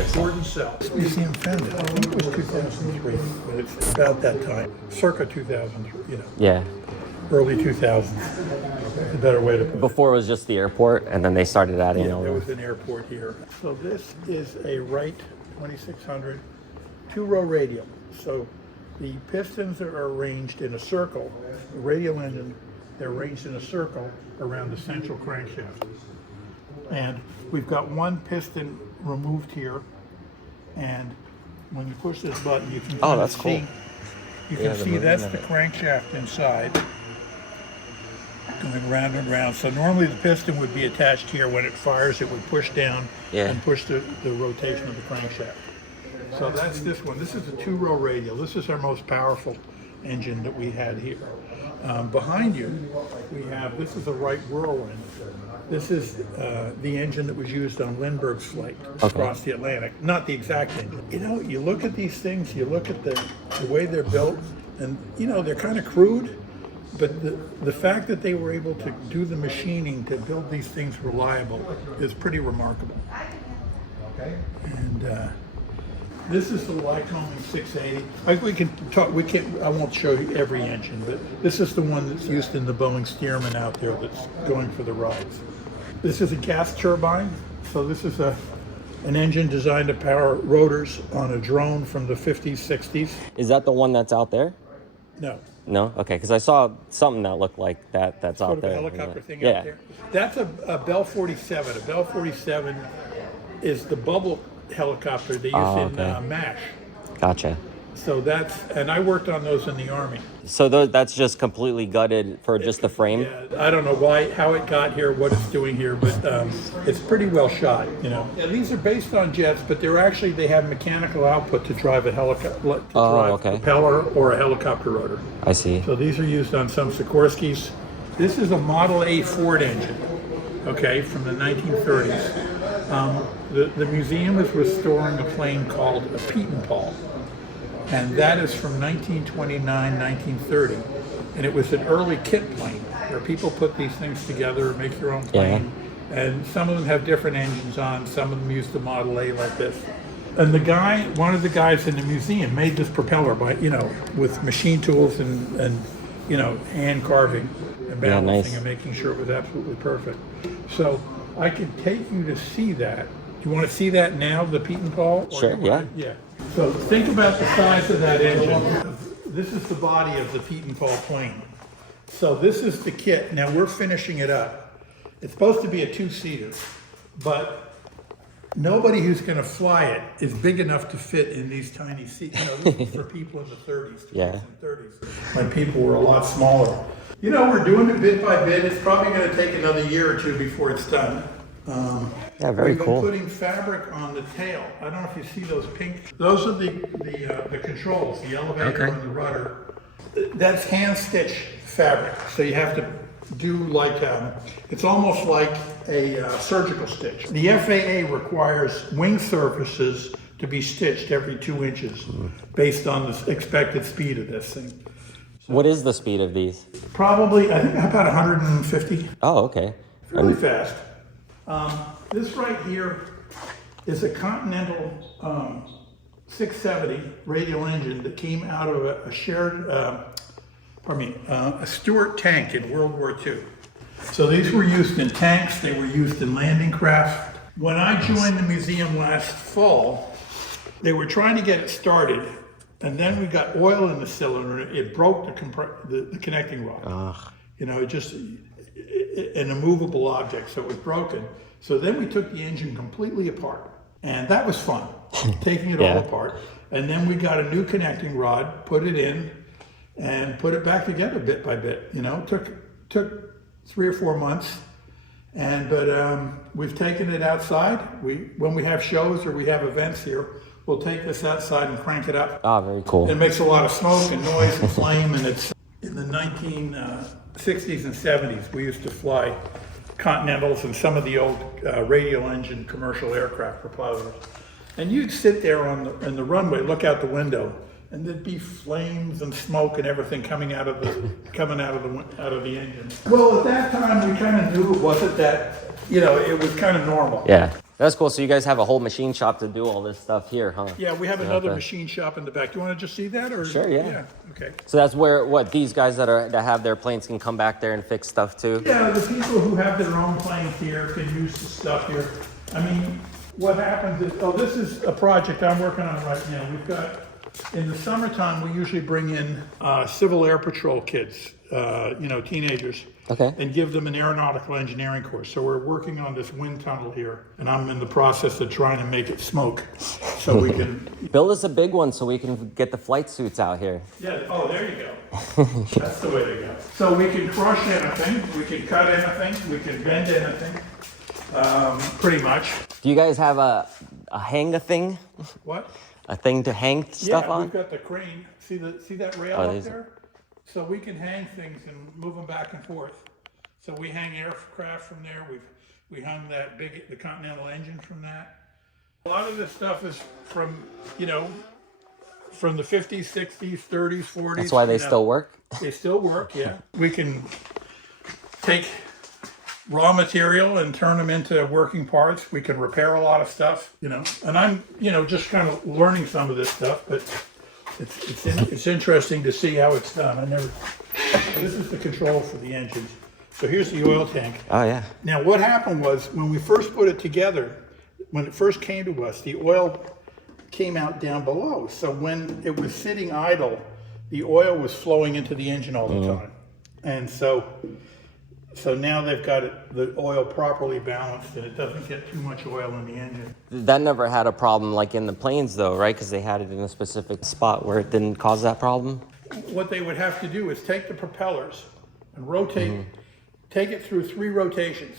years. Gordon Cell. Museum founded, I think it was 2003, but it's about that time. Circa 2003, you know. Yeah. Early 2000s. It's a better way to put it. Before it was just the airport, and then they started adding Yeah, all there the... was an airport here. So this is a Wright 2600 two-row radial. So the pistons are arranged in a circle. The radial engine, they're arranged in a circle around the central crankshaft. And we've got one piston removed here. And when you push this button, you can that's see, cool. you Yeah, can the see movement that's of the it. crankshaft inside, going round and round. So normally the piston would be attached here. When it fires, it would push down and push the rotation of the crankshaft. So that's this one. This is a two-row radial. This is our most powerful engine that we had here. Behind you, we have, this is a Wright Whirlwind. This is the engine that was used on Lindbergh's flight across the Atlantic. Not the exact engine. You know, you look at these things, you look at the way they're built, and you know, they're kind of crude, but the fact that they were able to do the machining to build these things reliable is pretty remarkable. And this is the Lycoming 680. We can talk. We can't. I won't show you every engine, but this is the one that's used in the Boeing Stearman out there that's going for the rides. This is a gas turbine. So this is an engine designed to power rotors on a drone from the 50s, 60s. Is that the one that's out there? No. No? Okay, because I saw something that looked like that that's Sort out of there. a helicopter thing Yeah. out there. That's a Bell 47. A Bell 47 is the bubble helicopter they use in MASH. Gotcha. So that's, and I worked on those in the Army. So that's just completely gutted for just the frame? Yeah, I don't know how it got here, what it's doing here, but it's pretty well shot, you know. And these are based on jets, but they have mechanical output to drive a helicopter, a propeller or a helicopter rotor. I see. So these are used on some Sikorskys. This is a Model A Ford engine, okay, from the 1930s. The museum is restoring a plane called a Pete and Paul. And that is from 1929, 1930. And it was an early kit plane where people put these things together, make your own plane. Yeah. And some of them have different engines on. Some of them use the Model A like this. And one of the guys in the museum made this propeller with machine tools and hand carving and balancing and making sure it was absolutely perfect. So I could take you to see that. Do you want to see that now, the Pete and Paul? Sure, yeah. Yeah. So think about the size of that engine. This is the body of the Pete and Paul plane. So this is the kit. Now we're finishing it up. It's supposed to be a two-seater, but nobody who's going to fly it is big enough to fit in these tiny seats. This is for people in the 30s, 20s and 30s, when people were a lot smaller. We're doing it bit by bit. It's probably going to take another year or two before it's done. Very cool. We've been putting fabric on the tail. I don't know if you see those pink. Those are the controls, the elevator and the rudder. That's hand stitch fabric. So you have to do it's almost like a surgical stitch. The FAA requires wing surfaces to be stitched every 2 inches based on the expected speed of this thing. So what is the speed of these? Probably, I think about 150. Oh, okay. Really fast. This right here is a Continental 670 radial engine that came out of a Stuart tank in World War II. So these were used in tanks, they were used in landing craft. When I joined the museum last fall, they were trying to get it started, and then we got oil in the cylinder, it broke the connecting rod. Just an immovable object, so it was broken. So then we took the engine completely apart, and that was fun, taking it all apart. And then we got a new connecting rod, put it in, and put it back together bit by bit. Took 3 or 4 months, but we've taken it outside. When we have shows or we have events here, we'll take this outside and crank it up. Very cool. It makes a lot of smoke and noise and flame, and it's in the 1960s and 70s. We used to fly Continentals and some of the old radial engine commercial aircraft propellers. And you'd sit there on the runway, look out the window, and there'd be flames and smoke and everything coming out of the engine. Well, at that time we kind of knew it wasn't that, it was kind of normal. Yeah. That's cool. So you guys have a whole machine shop to do all this stuff here, huh? Yeah, we have Yeah, another okay. machine shop in the back. Do you want to just see that? Or Sure, yeah. Yeah, okay. So that's where these guys that have their planes can come back there and fix stuff too. Yeah, the people who have their own planes here can use the stuff here. I mean, what happens is, this is a project I'm working on right now. We've got, in the summertime, we usually bring in Civil Air Patrol kids, teenagers. Okay. And give them an aeronautical engineering course. So we're working on this wind tunnel here, and I'm in the process of trying to make it smoke, so we can. Build us a big one so we can get the flight suits out here. Yeah. Oh, there you go. That's the way to go. So we can crush anything, we can cut anything, we can bend anything, pretty much. Do you guys have a hang a thing? What? A thing to hang stuff Yeah, on? we've got the crane. See that rail Oh, up these- there? So we can hang things and move them back and forth. So we hang aircraft from there. We hung the Continental engine from that. A lot of this stuff is from the 50s, 60s, 30s, 40s. That's why they still work? They still work, yeah. We can take raw material and turn them into working parts. We can repair a lot of stuff, And I'm, just kind of learning some of this stuff, but it's interesting to see how it's done. This is the control for the engines. So here's the oil tank. Oh, yeah. Now what happened was, when we first put it together, when it first came to us, the oil came out down below. So when it was sitting idle, the oil was flowing into the engine all the time. And so now they've got the oil properly balanced, and it doesn't get too much oil in the engine. That never had a problem like in the planes though, right? Because they had it in a specific spot where it didn't cause that problem? What they would have to do is take the propellers and rotate, take it through 3 rotations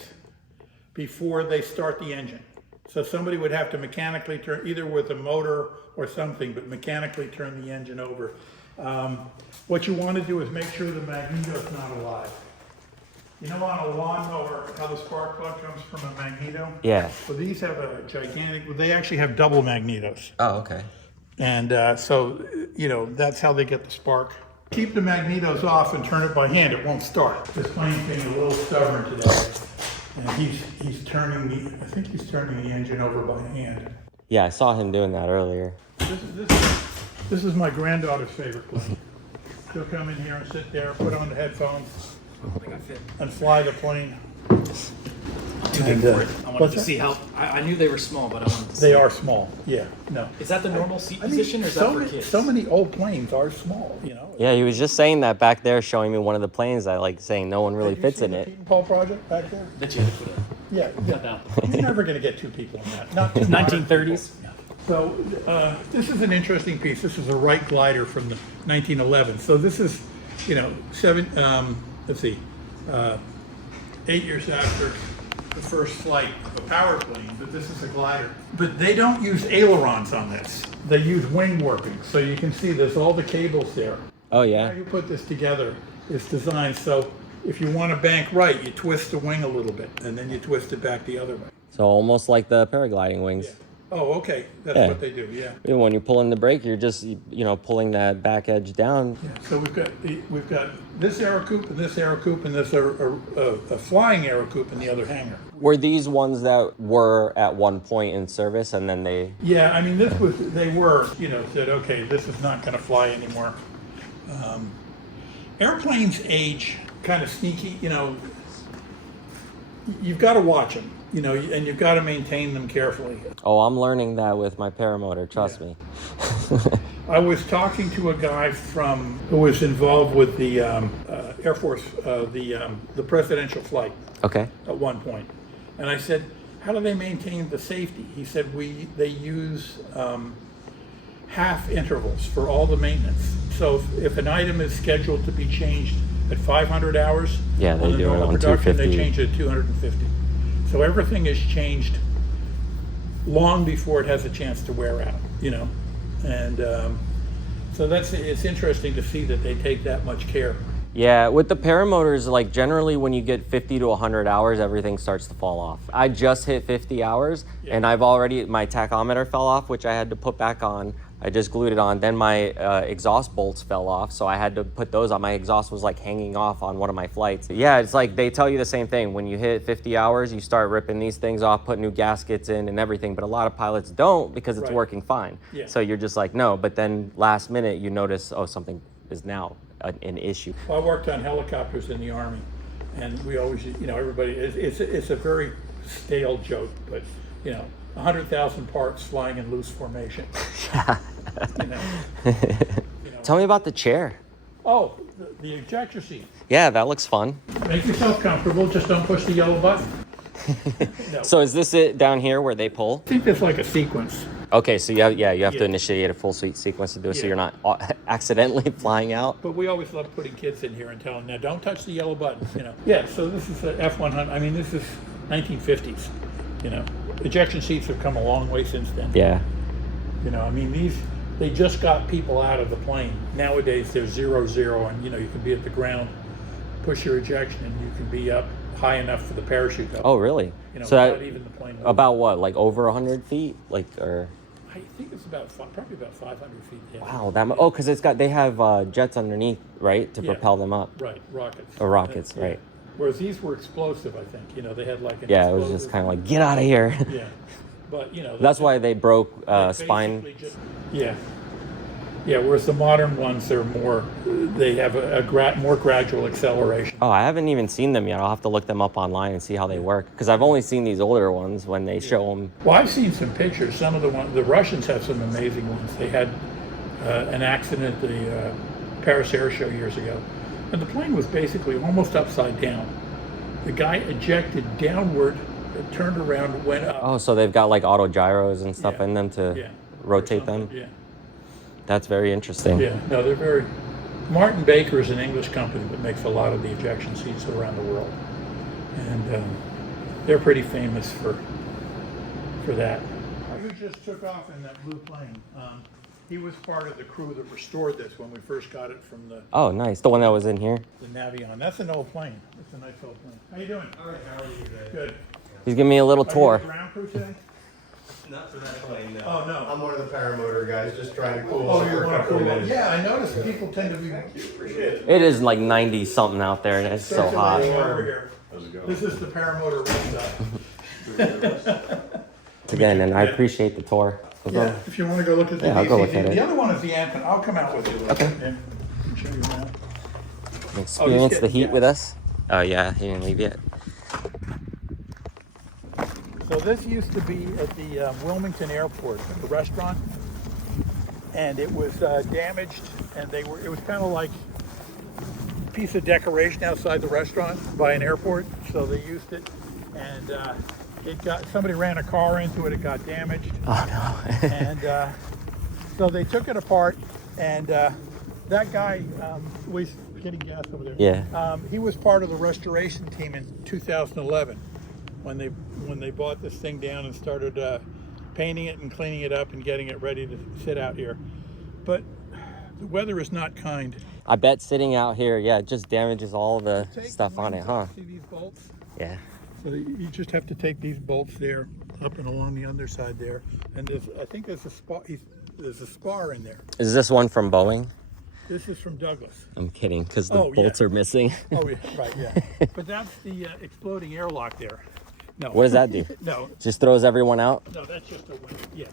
before they start the engine. So somebody would have to mechanically turn, either with a motor or something, but mechanically turn the engine over. What you want to do is make sure the magneto's not alive. On a lawnmower, how the spark plug comes from a magneto? Yeah. So these have a gigantic, they actually have double magnetos. Oh, okay. And so, that's how they get the spark. Keep the magnetos off and turn it by hand. It won't start. This plane's being a little stubborn today. And he's turning the engine over by hand. Yeah, I saw him doing that earlier. This is my granddaughter's favorite plane. She'll come in here and sit there, put on the headphones, and fly the plane. Too big for it. I wanted to see how. I knew they were small, but I wanted to see. They are small. Yeah. No. Is that the normal seat position, or is that for kids? So many old planes are small. Yeah, he was just saying that back there, showing me one of the planes. I like saying no one really Did you fits see in the it. Pete and Paul project back there? That you had to put in. Yeah. Cut down. You're never going to get 2 people in that. Not 1930s. So this is an interesting piece. This is a Wright glider from the 1911. So this is, 8 years after the first flight of a power plane, but this is a glider. But they don't use ailerons on this. They use wing warping. So you can see there's all the cables there. Oh, How yeah. you put this together is designed so if you want to bank right, you twist the wing a little bit, and then you twist it back the other way. So almost like the paragliding wings. Oh, okay. That's Yeah. what they do, yeah. Even when you're pulling the brake, you're just, pulling that back edge down. So we've got this aerocoup and this aerocoup and this a flying aerocoup in the other hangar. Were these ones that were at one point in service and then they... Yeah, I mean, they were, said, okay, this is not going to fly anymore. Airplanes age kind of sneaky, you've got to watch them, and you've got to maintain them carefully. Oh, I'm learning that with my paramotor, trust me. I was talking to a guy who was involved with the Air Force, the presidential flight Okay. at one point. And I said, how do they maintain the safety? He said, they use half intervals for all the maintenance. So if an item is scheduled to be changed at 500 hours, Yeah, they on the do it normal on production, 250. they change it at 250. So everything is changed long before it has a chance to wear out, And so it's interesting to see that they take that much care. Yeah, with the paramotors, like generally when you get 50 to 100 hours, everything starts to fall off. I just hit 50 hours and I've already, my tachometer fell off, which I had to put back on. I just glued it on. Then my exhaust bolts fell off, so I had to put those on. My exhaust was like hanging off on one of my flights. Yeah, it's like they tell you the same thing. When you hit 50 hours, you start ripping these things off, put new gaskets in and everything. But a lot of pilots don't because it's working fine. Yeah. So you're just like, no. But then last minute, you notice, oh, something is now an issue. Well, I worked on helicopters in the Army, and we always, everybody, it's a very stale joke, but, 100,000 parts flying in loose formation. Yeah. Tell me about the chair. Oh, the ejector seat. Yeah, that looks fun. Make yourself comfortable, just don't push the yellow button. No. So is this it down here where they pull? I think there's like a sequence. Okay, so you have to initiate a full suite sequence to do it, so you're not accidentally flying out. But we always love putting kids in here and telling them, now don't touch the yellow buttons, Yeah, so this is the F-100. I mean, this is 1950s, Ejection seats have come a long way since then. Yeah. I mean, they just got people out of the plane. Nowadays, they're 0-0, and, you can be at the ground, push your ejection, and you can be up high enough for the parachute up. Oh, really? So that, even the plane moving. About what, like over 100 feet? Or? I think it's probably about 500 feet. Yeah. Wow, because they have jets underneath, right, to propel them up. Right, rockets. Or rockets, right. Whereas these were explosive, I think. They had like an it was just kind of like, get out of here. Yeah, but That's why they broke spine. Yeah, whereas the modern ones, they have a more gradual acceleration. Oh, I haven't even seen them yet. I'll have to look them up online and see how they work, because I've only seen these older ones when they show them. Well, I've seen some pictures. Some of the Russians have some amazing ones. They had an accident at the Paris Air Show years ago, and the plane was basically almost upside down. The guy ejected downward, turned around, went up. Oh, so they've got like auto gyros and stuff in them to rotate them? Yeah. That's very interesting. Yeah, no, they're very... Martin Baker is an English company that makes a lot of the ejection seats around the world. And they're pretty famous for that. Who just took off in that blue plane? He was part of the crew that restored this when we first got it from the... Oh, nice. The one that was in here? The Navion. That's an old plane. That's a nice old plane. How you doing? All right, how are you today? Good. He's giving me a little Are tour. you the ground crew today? Not for that plane, no. Oh, no. I'm one of the paramotor guys, just trying to cool Oh, off you're for a one of couple of the minutes. Yeah, I noticed people tend to be... Appreciate it. It is like 90 something out there, and it's so hot. Over here. This is the paramotor side. Again, and I appreciate the tour. Yeah, if you want to go look at the I'll go look DCT. at it. The other one is the Anton. I'll come out with you. Okay. Yeah. I'll show you now. Experience the getting heat gas. with us. Oh yeah, he didn't leave yet. So this used to be at the Wilmington Airport, the restaurant, and it was damaged, and it was kind of like a piece of decoration outside the restaurant by an airport. So they used it, and somebody ran a car into it. It got damaged. Oh no. And so they took it apart, and that guy was getting gas over there. Yeah. He was part of the restoration team in 2011 when they bought this thing down and started painting it and cleaning it up and getting it ready to sit out here. But the weather is not kind. I bet sitting out here, yeah, it just damages all the Take stuff the on it, wings huh? off. See these bolts? Yeah. So you just have to take these bolts there, up and along the underside there, and I think there's a spar in there. Is this one from Boeing? This is from Douglas. I'm kidding, because the Oh, yeah. bolts are missing. Oh yeah, right, yeah. But that's the exploding airlock there. No. What does that do? No, Just throws everyone out? no, that's just a wing. Yeah.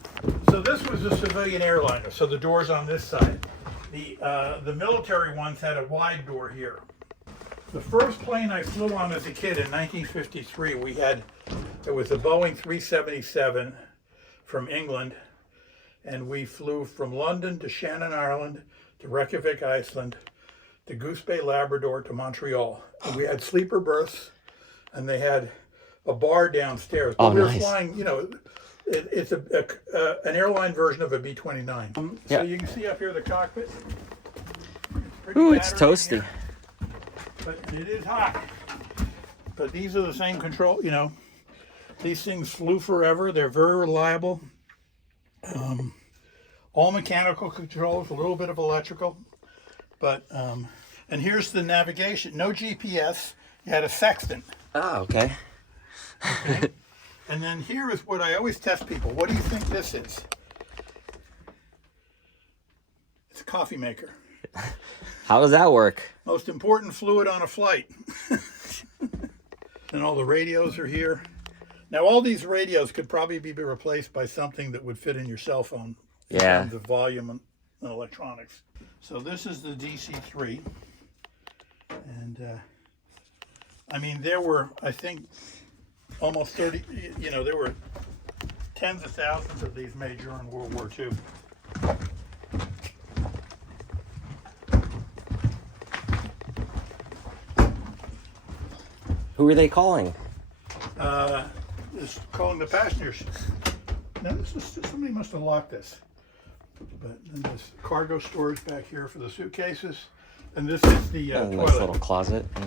So this was a civilian airliner. So the door's on this side. The military ones had a wide door here. The first plane I flew on as a kid in 1953, it was a Boeing 377 from England, and we flew from London to Shannon, Ireland, to Reykjavik, Iceland, to Goose Bay, Labrador, to Montreal. And we had sleeper berths, and they had a bar downstairs. But Oh, we were nice. flying, it's an airline version of a B-29. So Yeah. you can see up here the cockpit. Pretty Ooh, it's battered in toasty. here, but it is hot. But these are the same control, these things flew forever. They're very reliable. All mechanical controls, a little bit of electrical. But And here's the navigation. No GPS. You had a sextant. Oh, okay. And then here is what I always test people. What do you think this is? It's a coffee maker. How does that work? Most important fluid on a flight. And all the radios are here. Now all these radios could probably be replaced by something that would fit in your cell phone. In terms of volume and electronics. So this is the DC-3. And I mean, there were, I think, almost 30, you know, there were tens of thousands of these made during World War II. Who are they calling? It's calling the passengers. Now, this is, somebody must have locked this. But then there's cargo storage back here for the suitcases. And this is the Nice toilet. little closet. Yeah.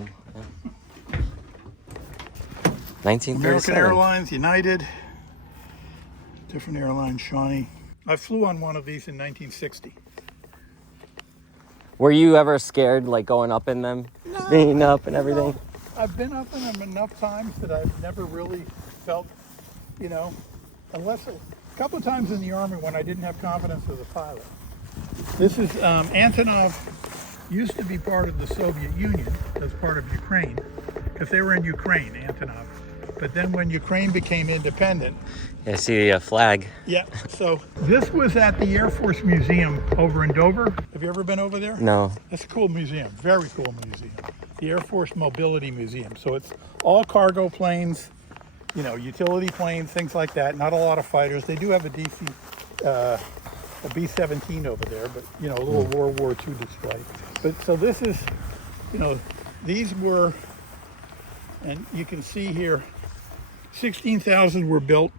1937. American Airlines, United, different airlines, Shawnee. I flew on one of these in 1960. Were you ever scared, like going up in them, being up and everything? I've been up in them enough times that I've never really felt, you know, unless a couple of times in the Army when I didn't have confidence as a pilot. This is Antonov used to be part of the Soviet Union as part of Ukraine, because they were in Ukraine, Antonov. But then when Ukraine became independent, I see a flag. yeah, so this was at the Air Force Museum over in Dover. Have you ever been over there? No. It's a cool museum, very cool museum. The Air Force Mobility Museum. So it's all cargo planes, you know, utility planes, things like that. Not a lot of fighters. They do have a B-17 over there, but, you know, a little World War II display. But so this is, you know, these were, and you can see here, 16,000 were built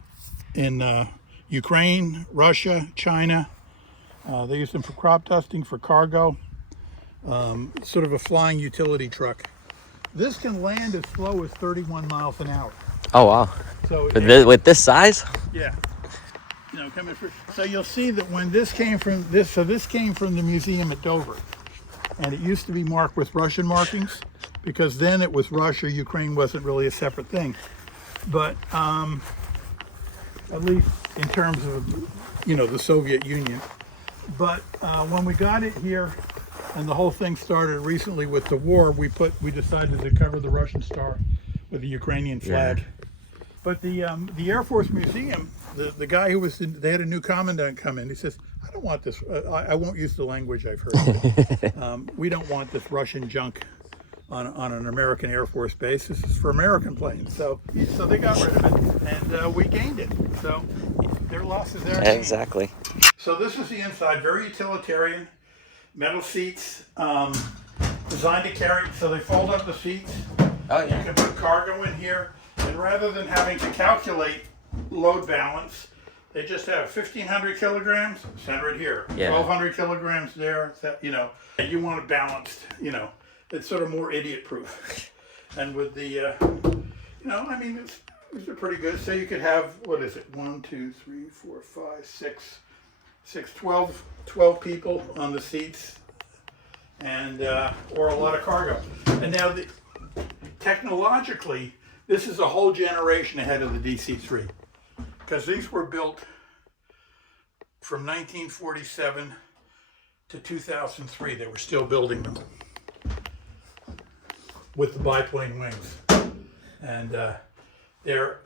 in Ukraine, Russia, China. They used them for crop dusting, for cargo, sort of a flying utility truck. This can land as slow as 31 miles an hour. Oh, wow. So With this size? yeah, you know, coming through. So you'll see that when this came from this, so this came from the museum at Dover, and it used to be marked with Russian markings because then it was Russia. Ukraine wasn't really a separate thing, but at least in terms of, you know, the Soviet Union. But when we got it here, and the whole thing started recently with the war, we decided to cover the Russian star with the Ukrainian flag. Yeah. But the Air Force Museum, the guy who was they had a new commandant come in. He says, "I don't want this. I won't use the language I've heard. We don't want this Russian junk on an American Air Force base. This is for American planes." So they got rid of it, and we gained it. So their loss is their gain. Exactly. So this is the inside, very utilitarian. Metal seats, designed to carry. So they fold up the seats. Oh yeah. You can put cargo in here. And rather than having to calculate load balance, they just have 1,500 kilograms, center it here. Yeah. 1,200 kilograms there, you know. And you want it balanced, you know. It's sort of more idiot-proof. And with the, you know, I mean, these are pretty good. So you could have, what is it, 1, 2, 3, 4, 5, 6, 12 people on the seats, and or a lot of cargo. And now, technologically, this is a whole generation ahead of the DC-3, because these were built from 1947 to 2003. They were still building them with the biplane wings. And they're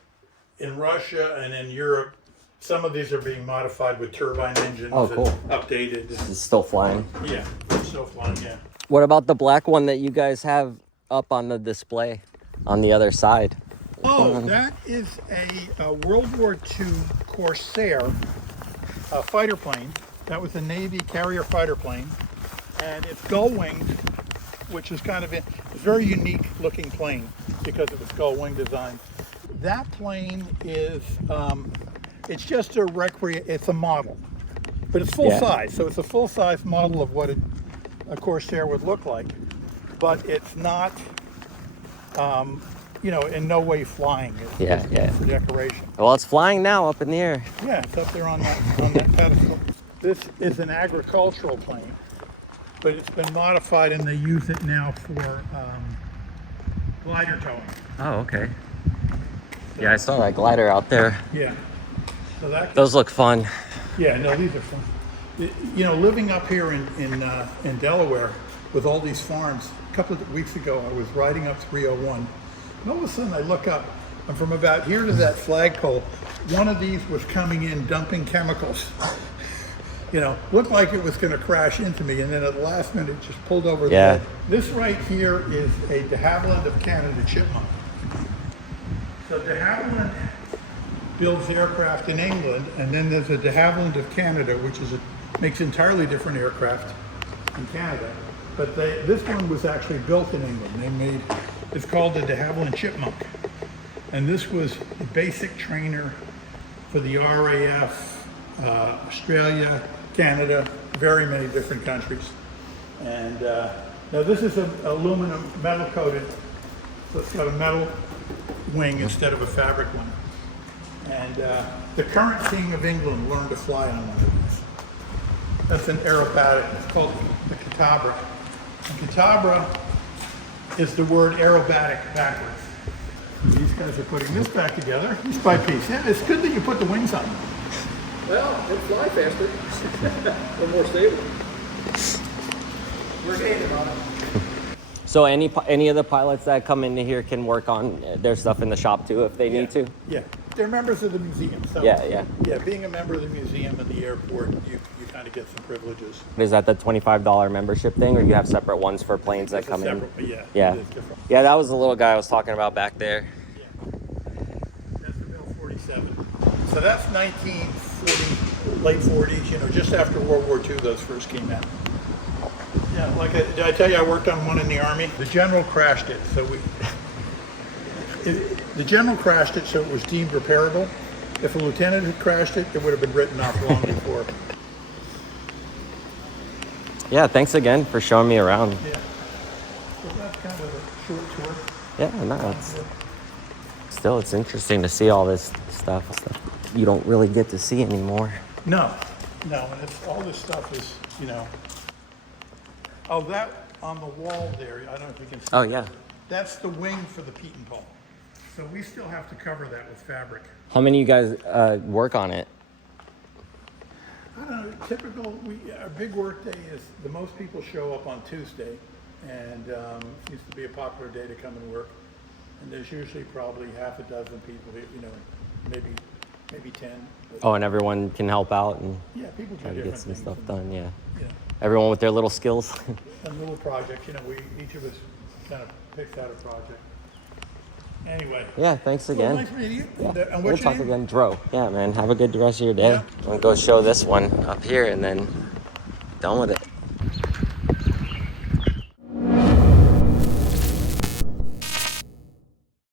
in Russia and in Europe. Some of these are being modified with turbine engines. Oh, cool. And updated. It's still flying. Yeah, it's still flying, yeah. What about the black one that you guys have up on the display on the other side? Oh, that is a World War II Corsair fighter plane. That was a Navy carrier fighter plane. And it's gull-winged, which is kind of a very unique looking plane because of its gull-wing design. That plane is, it's just it's a model, but it's full size. So it's a full size model of what a Corsair would look like, but it's not, you know, in no way flying. It's for decoration. Well, it's flying now up in the air. Yeah, it's up there on that pedestal. This is an agricultural plane. but it's been modified and they use it now for glider towing. Oh, okay. Yeah, I saw that glider out there. Yeah. So that Those look fun. Yeah, no, these are fun. You know, living up here in Delaware with all these farms, a couple of weeks ago I was riding up 301, and all of a sudden I look up, and from about here to that flagpole, one of these was coming in dumping chemicals. You know, looked like it was going to crash into me, and then at the last minute it just pulled over the edge. This right here is a de Havilland of Canada chipmunk. So de Havilland builds aircraft in England, and then there's a de Havilland of Canada, which makes entirely different aircraft in Canada. But this one was actually built in England. It's called the de Havilland Chipmunk. And this was the basic trainer for the RAF, Australia, Canada, very many different countries. And now this is an aluminum metal coated, so it's got a metal wing instead of a fabric wing. And the current King of England learned to fly on one of these. That's an aerobatic. It's called the Catabra. And Catabra is the word aerobatic backwards. And these guys are putting this back together, piece by piece. Yeah, it's good that you put the wings on. Well, it'll fly faster. Or more stable. We're gaining on it. So any of the pilots that come into here can work on their stuff in the shop too if they need to? Yeah, they're members of the museum. So Yeah. Yeah, being a member of the museum and the airport, you kind of get some privileges. Is that the $25 membership thing, or you have separate ones for planes that It's come separate, in? but Yeah. it is different. Yeah, that was the little guy I was talking about back there. Yeah. That's the Bill 47. So that's 1940, late 40s, you know, just after World War II, those first came out. Yeah, like did I tell you I worked on one in the Army? The general crashed it, so the general crashed it, so it was deemed repairable. If a lieutenant had crashed it, it would have been written off long before. Yeah, thanks again for showing me around. Yeah. So that's kind of a short tour. Yeah, no, it's interesting to see all this stuff you don't really get to see anymore. No, and all this stuff is, you know. Oh, that on the wall there, I don't know if you can see. Oh, yeah. That's the wing for the Pete and Paul. So we still have to cover that with fabric. How many of you guys work on it? I don't know, typical, our big work day is, the most people show up on Tuesday, and it seems to be a popular day to come and work. And there's usually probably half a dozen people, you know, maybe 10. Oh, and everyone can help out and Yeah, people do try to different get some things. stuff done, yeah. Yeah. Everyone with their little skills. And little projects, you know, each of us kind of picks out a project. Anyway. Yeah, thanks Well, again. nice meeting you. Yeah. And We'll what's your talk name? again. Dro. Yeah, man. Have a good rest of your day. Yeah. I'm going to go show this one up here and then done with it.